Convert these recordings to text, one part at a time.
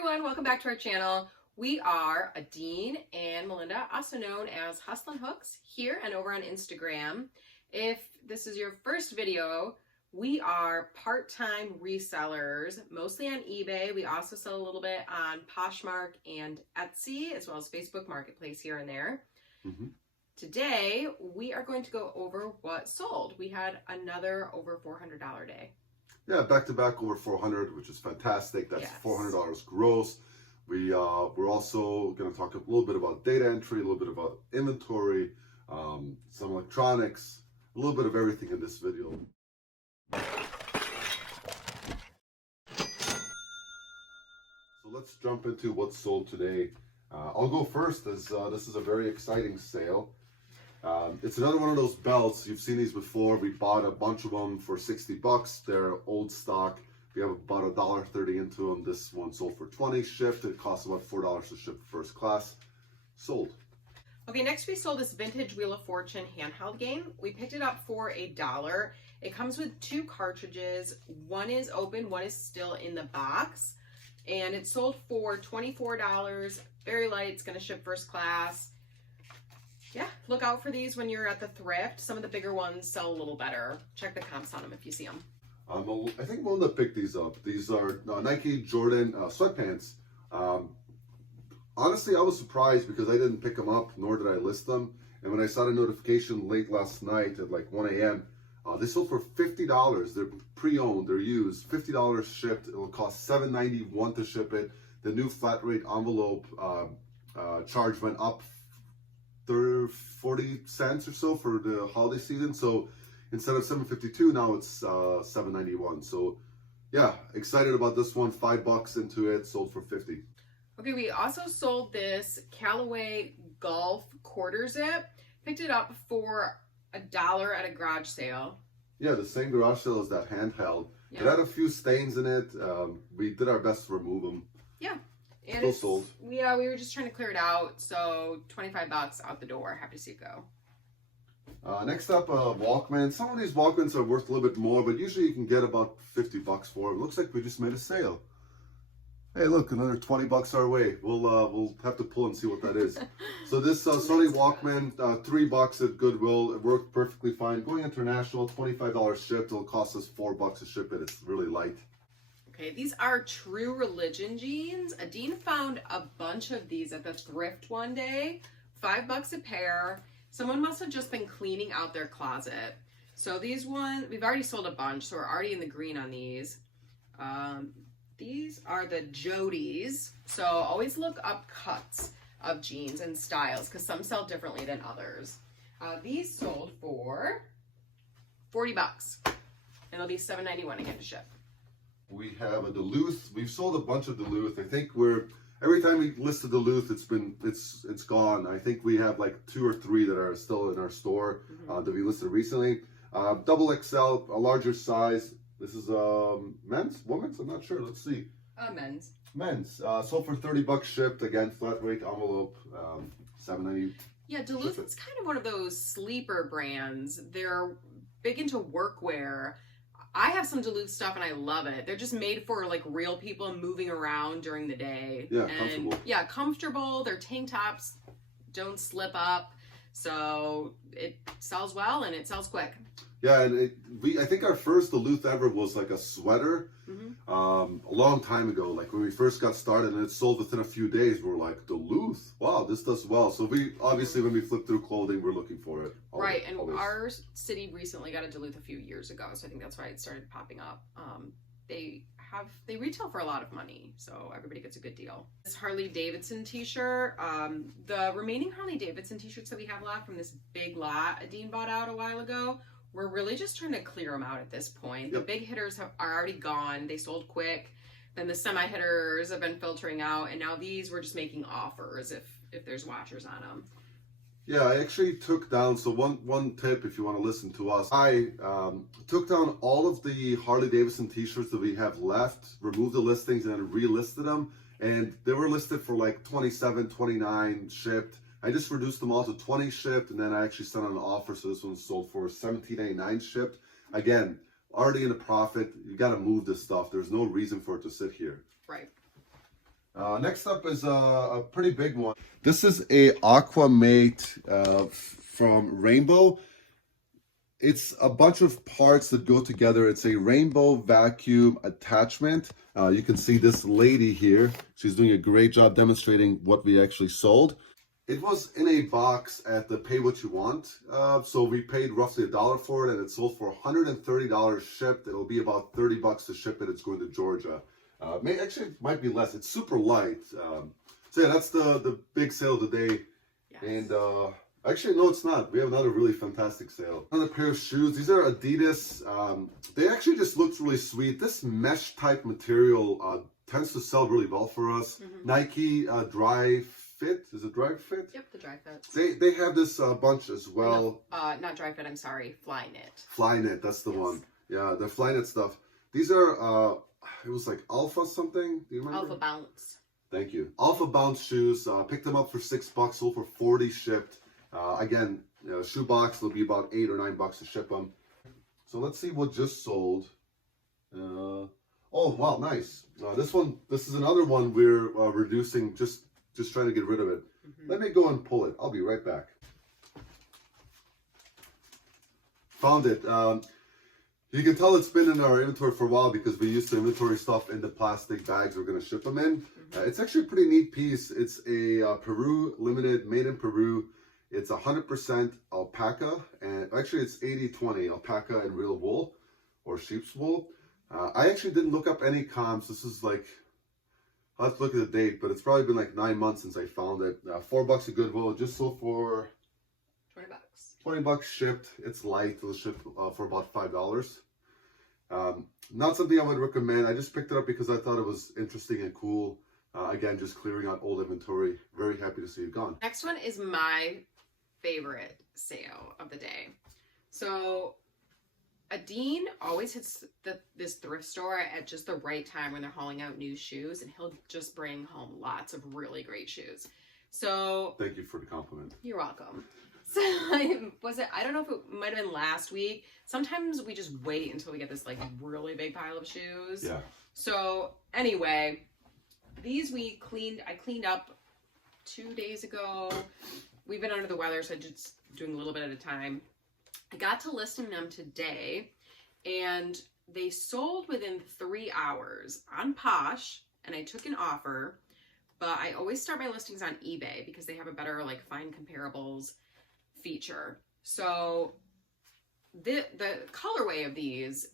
everyone, welcome back to our channel. We are Adine and Melinda, also known as Hustlin' Hooks, here and over on Instagram. If this is your first video, we are part-time resellers, mostly on eBay. We also sell a little bit on Poshmark and Etsy, as well as Facebook Marketplace here and there. Today, we are going to go over what sold. We had another over $400 day. Yeah, back to back over 400, which is fantastic. That's Yes. $400 gross. We're also going to talk a little bit about data entry, a little bit about inventory, some electronics, a little bit of everything in this video. So let's jump into what's sold today. I'll go first, as this is a very exciting sale. It's another one of those belts. You've seen these before. We bought a bunch of them for 60 bucks. They're old stock. We have about $1.30 into them. This one sold for 20, shipped. It costs about $4 to ship first class. Sold. Okay, next we sold this vintage Wheel of Fortune handheld game. We picked it up for $1. It comes with 2 cartridges. One is open, one is still in the box. And it sold for $24. Very light, it's gonna ship first class. Yeah, look out for these when you're at the thrift. Some of the bigger ones sell a little better. Check the comps on them if you see them. I think Melinda picked these up. These are Nike Jordan sweatpants. Honestly, I was surprised because I didn't pick them up, nor did I list them. And when I saw the notification late last night at like 1 a.m., they sold for $50. They're pre-owned, they're used, $50 shipped. It'll cost $7.91 to ship it. The new flat rate envelope charge went up 40 cents or so for the holiday season. So instead of $7.52, now it's $7.91. So yeah, excited about this one. $5 into it, sold for $50. Okay, we also sold this Callaway Golf quarter zip. Picked it up for $1 at a garage sale. Yeah, the same garage sale as that handheld. Yeah. It had a few stains in it. We did our best to remove them. Yeah. And still sold. Yeah, we were just trying to clear it out. So $25 out the door. Happy to see it go. Next up, Walkman. Some of these Walkmans are worth a little bit more, but usually you can get about $50 for them. Looks like we just made a sale. Hey, look, another $20 our way. We'll have to pull and see what that is. So this Sony Walkman, $3 at Goodwill. It worked perfectly fine. Going international, $25 shipped. It'll cost us $4 to ship it. It's really light. Okay, these are True Religion jeans. Adine found a bunch of these at the thrift one day. $5 a pair. Someone must have just been cleaning out their closet. So these ones, we've already sold a bunch, so we're already in the green on these. These are the Jodies. So always look up cuts of jeans and styles because some sell differently than others. These sold for $40. And it'll be $7.91 again to ship. We have a Duluth. We've sold a bunch of Duluth. I think every time we list a Duluth, it's gone. I think we have like 2 or 3 that are still in our store that we listed recently. Double XL, a larger size. This is men's, women's. I'm not sure. Let's see. Men's. Men's. Sold for $30 shipped. Again, flat rate envelope. $7.90. Yeah, Duluth is kind of one of those sleeper brands. They're big into workwear. I have some Duluth stuff and I love it. They're just made for like real people moving around during the day. Yeah, and comfortable. Yeah, comfortable. Their tank tops don't slip up. So it sells well and it sells quick. Yeah, and I think our first Duluth ever was like a sweater a long time ago, like when we first got started, and it sold within a few days. We're like, Duluth, wow, this does well. So we obviously, when we flip through clothing, we're looking for it. Right, and our city recently got a Duluth a few years ago, so I think that's why it started popping up. They retail for a lot of money, so everybody gets a good deal. This Harley-Davidson t-shirt, the remaining Harley-Davidson t-shirts that we have left from this big lot Adine bought out a while ago, we're really just trying to clear them out at this point. The big hitters are already gone. They sold quick. Then the semi-hitters have been filtering out, and now these we're just making offers if there's watchers on them. Yeah, I actually took down, so one tip if you want to listen to us, I took down all of the Harley-Davidson t-shirts that we have left, removed the listings, and then relisted them. And they were listed for like $27, $29 shipped. I just reduced them all to 20 shipped, and then I actually sent out an offer, so this one sold for $17.89 shipped. Again, already in a profit. You got to move this stuff. There's no reason for it to sit here. Right. Next up is a pretty big one. This is a Aquamate from Rainbow. It's a bunch of parts that go together. It's a rainbow vacuum attachment. You can see this lady here. She's doing a great job demonstrating what we actually sold. It was in a box at the Pay What You Want. So we paid roughly $1 for it, and it sold for $130 shipped. It'll be about $30 to ship it. It's going to Georgia. Actually, it might be less. It's super light. So yeah, that's the big sale of the day. Yes. And actually, no, it's not. We have another really fantastic sale. Another pair of shoes. These are Adidas. They actually just looked really sweet. This mesh type material tends to sell really well for us. Mm-hmm. Nike Dry Fit. Is it Dry Fit? Yep, the Dry Fit. They have this bunch as well. Not Dry Fit, I'm sorry. Flyknit. Flyknit, that's the one. Yeah, the Flyknit stuff. These are, it was like Alpha something. Do you remember? Alpha Bounce. Thank you. Alpha Bounce shoes. Picked them up for $6, sold for $40 shipped. Again, shoe box will be about $8 or $9 to ship them. So let's see what just sold. Oh wow, nice. This is another one we're reducing, just trying to get rid of it. Mm-hmm. Let me go and pull it. I'll be right back. Found it. You can tell it's been in our inventory for a while because we used to inventory stuff in the plastic bags we're going to ship them in. Mm-hmm. It's actually a pretty neat piece. It's a Peru limited, made in Peru. It's 100% alpaca, and actually it's 80-20 alpaca and real wool or sheep's wool. I actually didn't look up any comps. This is like, I'll have to look at the date, but it's probably been like 9 months since I found it. $4 at Goodwill, just sold for $20 shipped. It's light. It'll ship for about $5. Not something I would recommend. I just picked it up because I thought it was interesting and cool. Again, just clearing out old inventory. Very happy to see it gone. Next one is my favorite sale of the day. So Adine always hits this thrift store at just the right time when they're hauling out new shoes, and he'll just bring home lots of really great shoes. So thank you for the compliment. You're welcome. So I don't know if it might have been last week. Sometimes we just wait until we get this like really big pile of shoes. Yeah. So anyway, I cleaned up 2 days ago. We've been under the weather, so I'm just doing a little bit at a time. I got to listing them today, and they sold within 3 hours on Posh, and I took an offer, but I always start my listings on eBay because they have a better like find comparables feature. So the colorway of these,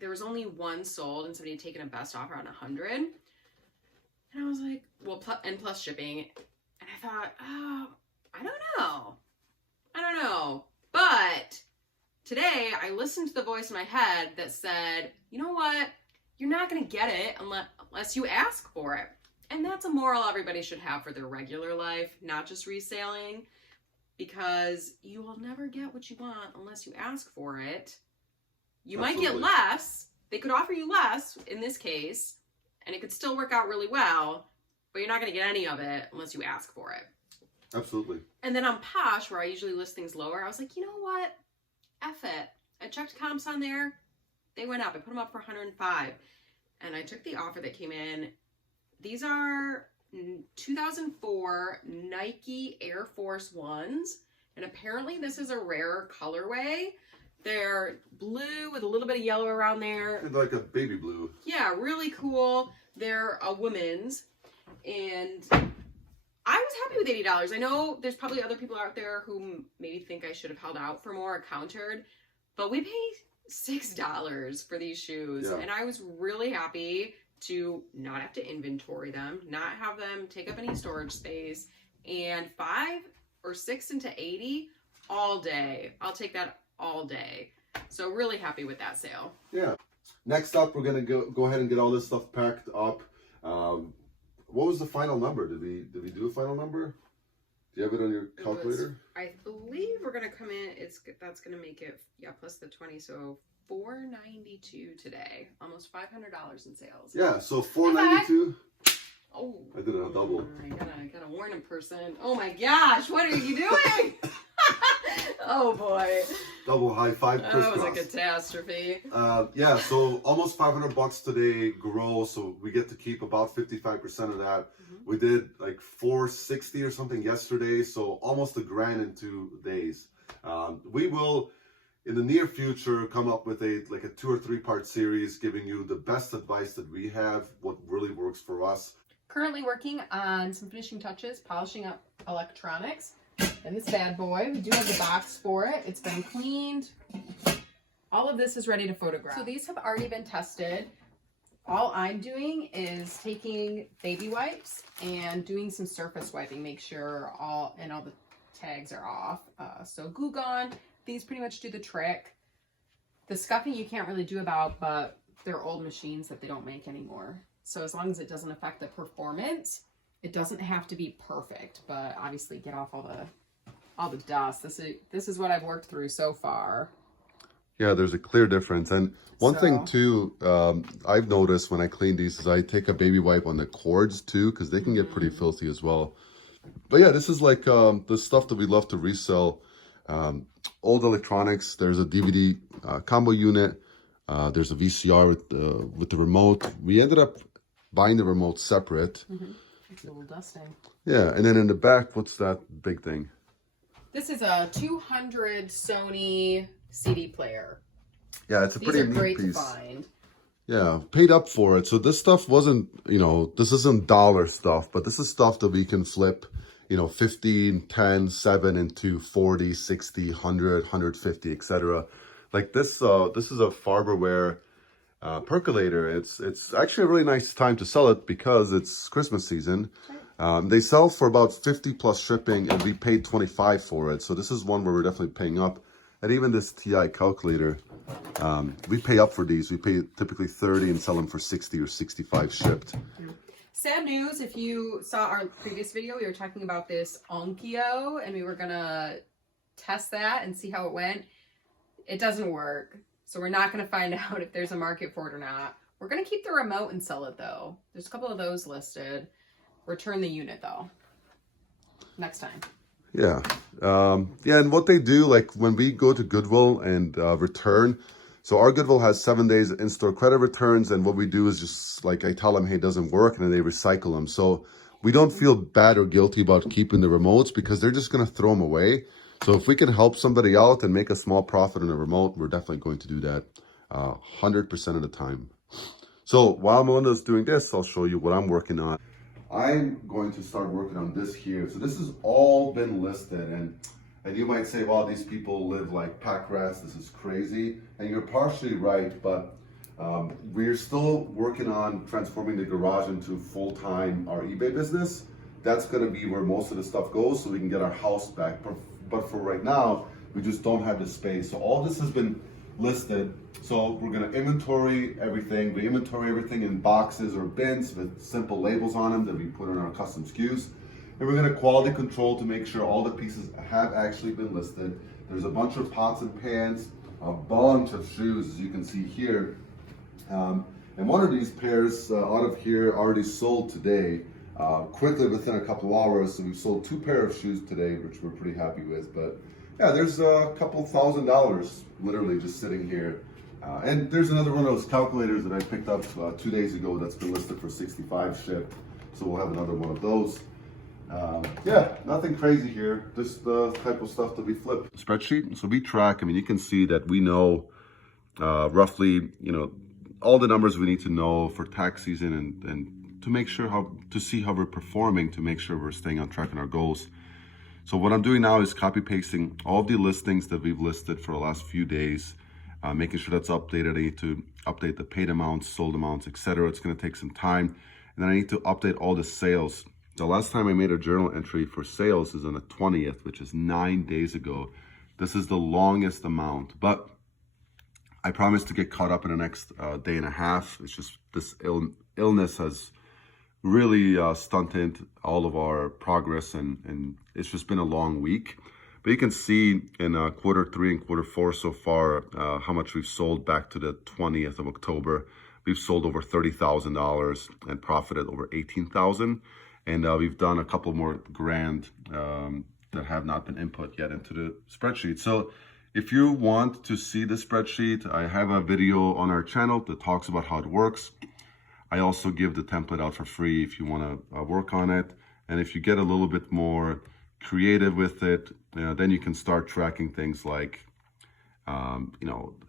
there was only one sold, and somebody had taken a best offer on 100, and I was like, well, plus shipping, and I thought, oh, I don't know, but today I listened to the voice in my head that said, you know what, you're not going to get it unless you ask for it. And that's a moral everybody should have for their regular life, not just reselling, because you will never get what you want unless you ask for it. You might get less. They could offer you less in this case, and it could still work out really well, but you're not going to get any of it unless you ask for it. Absolutely. And then on Posh, where I usually list things lower, I was like, you know what? F it. I checked comps on there. They went up. I put them up for 105. And I took the offer that came in. These are 2004 Nike Air Force Ones. And apparently this is a rare colorway. They're blue with a little bit of yellow around there. Like a baby blue. Yeah, really cool. They're a woman's. And I was happy with $80. I know there's probably other people out there who maybe think I should have held out for more or countered, but we paid $6 for these shoes. Yeah. And I was really happy to not have to inventory them, not have them take up any storage space, and 5 or 6 into 80 all day. I'll take that all day. So really happy with that sale. Yeah. Next up, we're gonna go ahead and get all this stuff packed up. What was the final number? Did we do a final number? Do you have it on your calculator? I believe we're gonna come in. That's gonna make it, yeah, plus the 20, so $492 today. Almost $500 in sales. Yeah, so $492. Oh, I did it on double. I gotta warn a person. Oh my gosh, what are you doing? Oh boy. Double high five. That was a catastrophe. Yeah, so almost $500 today gross, so we get to keep about 55% of that. We did like 460 or something yesterday, so almost $1,000 in 2 days. We will, in the near future, come up with a 2 or 3 part series giving you the best advice that we have, what really works for us. Currently working on some finishing touches, polishing up electronics. And this bad boy, we do have the box for it. It's been cleaned. All of this is ready to photograph. So these have already been tested. All I'm doing is taking baby wipes and doing some surface wiping, make sure all the tags are off. So glue gun, these pretty much do the trick. The scuffing you can't really do about, but they're old machines that they don't make anymore. So as long as it doesn't affect the performance, it doesn't have to be perfect, but obviously get off all the dust. This is what I've worked through so far. Yeah, there's a clear difference. And one thing too, I've noticed when I clean these is I take a baby wipe on the cords too, because they can get pretty filthy as well. But yeah, this is like the stuff that we love to resell. Old electronics. There's a DVD combo unit. There's a VCR with the remote. We ended up buying the remote separate. It's a little dusting. Yeah, and then in the back, what's that big thing? This is a 200 Sony CD player. Yeah, it's a pretty neat great piece. To find. Yeah, paid up for it. So this stuff wasn't, this isn't dollar stuff, but this is stuff that we can flip, 15, 10, 7 into 40, 60, 100, 150, etc. Like this is a Farberware percolator. It's actually a really nice time to sell it because it's Christmas season. They sell for about 50 plus shipping, and we paid 25 for it. So this is one where we're definitely paying up. And even this TI calculator, we pay up for these. We pay typically 30 and sell them for 60 or 65 shipped. Sad news, if you saw our previous video, we were talking about this Onkyo, and we were gonna test that and see how it went. It doesn't work. So we're not gonna find out if there's a market for it or not. We're gonna keep the remote and sell it though. There's a couple of those listed. Return the unit though. Next time. Yeah. Yeah, and what they do, like when we go to Goodwill and return, so our Goodwill has 7 days in-store credit returns, and what we do is just like I tell them, hey, it doesn't work, and then they recycle them. So we don't feel bad or guilty about keeping the remotes because they're just going to throw them away. So if we can help somebody out and make a small profit on a remote, we're definitely going to do that 100% of the time. So while Melinda's doing this, I'll show you what I'm working on. I'm going to start working on this here. So this has all been listed, and you might say, well, these people live like pack rats, this is crazy. And you're partially right, but we're still working on transforming the garage into full-time our eBay business. That's gonna be where most of the stuff goes so we can get our house back. But for right now, we just don't have the space. So all this has been listed. So we're gonna inventory everything. We inventory everything in boxes or bins with simple labels on them that we put on our custom SKUs. And we're gonna quality control to make sure all the pieces have actually been listed. There's a bunch of pots and pans, a bunch of shoes, as you can see here. And one of these pairs out of here already sold today, quickly within a couple of hours. So we've sold 2 pairs of shoes today, which we're pretty happy with. But yeah, there's a couple $1,000 literally just sitting here. And there's another one of those calculators that I picked up 2 days ago that's been listed for 65 shipped. So we'll have another one of those. Yeah, nothing crazy here. Just the type of stuff that we flip. Spreadsheet. So we track. I mean, you can see that we know roughly, all the numbers we need to know for tax season and to make sure to see how we're performing, to make sure we're staying on track on our goals. So what I'm doing now is copy pasting all of the listings that we've listed for the last few days, making sure that's updated. I need to update the paid amounts, sold amounts, etc. It's going to take some time. And then I need to update all the sales. The last time I made a journal entry for sales is on the 20th, which is 9 days ago. This is the longest amount, but I promise to get caught up in the next day and a half. It's just this illness has really stunted all of our progress, and it's just been a long week. But you can see in quarter 3 and quarter 4 so far how much we've sold back to the 20th of October. We've sold over $30,000 and profited over $18,000. And we've done a couple more grand that have not been input yet into the spreadsheet. So if you want to see the spreadsheet, I have a video on our channel that talks about how it works. I also give the template out for free if you want to work on it. And if you get a little bit more creative with it, then you can start tracking things like,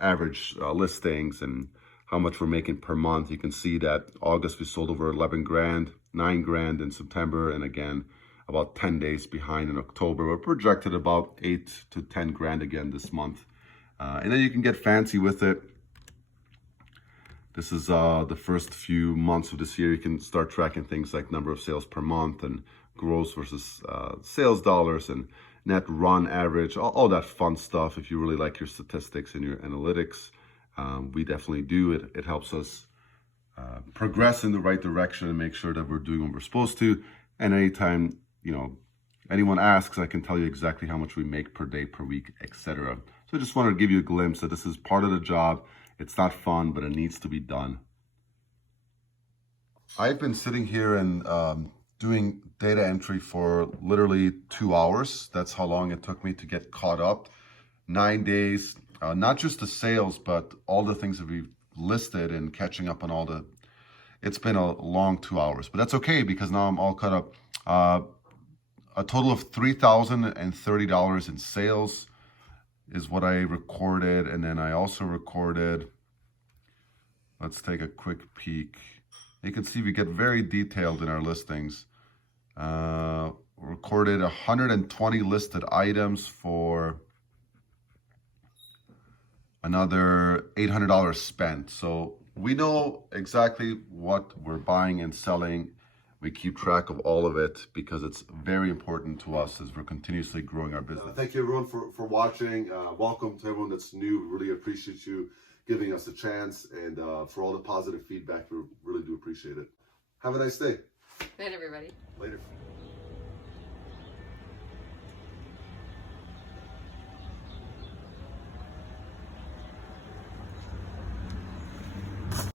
average listings and how much we're making per month. You can see that August we sold over 11 grand, 9 grand in September, and again, about 10 days behind in October. We're projected about 8 to 10 grand again this month. And then you can get fancy with it. This is the first few months of this year. You can start tracking things like number of sales per month and gross versus sales dollars and net run average, all that fun stuff. If you really like your statistics and your analytics, we definitely do. It helps us progress in the right direction and make sure that we're doing what we're supposed to. And anytime, anyone asks, I can tell you exactly how much we make per day, per week, etc. So I just wanted to give you a glimpse that this is part of the job. It's not fun, but it needs to be done. I've been sitting here and doing data entry for literally 2 hours. That's how long it took me to get caught up. 9 days, not just the sales, but all the things that we've listed and catching up on all the, it's been a long 2 hours, but that's okay because now I'm all caught up. A total of $3,030 in sales is what I recorded. And then I also recorded, let's take a quick peek. You can see we get very detailed in our listings. Recorded 120 listed items for another $800 spent. So we know exactly what we're buying and selling. We keep track of all of it because it's very important to us as we're continuously growing our business. Thank you everyone for watching. Welcome to everyone that's new. We really appreciate you giving us a chance and for all the positive feedback. We really do appreciate it. Have a nice day. Good night, everybody. Later.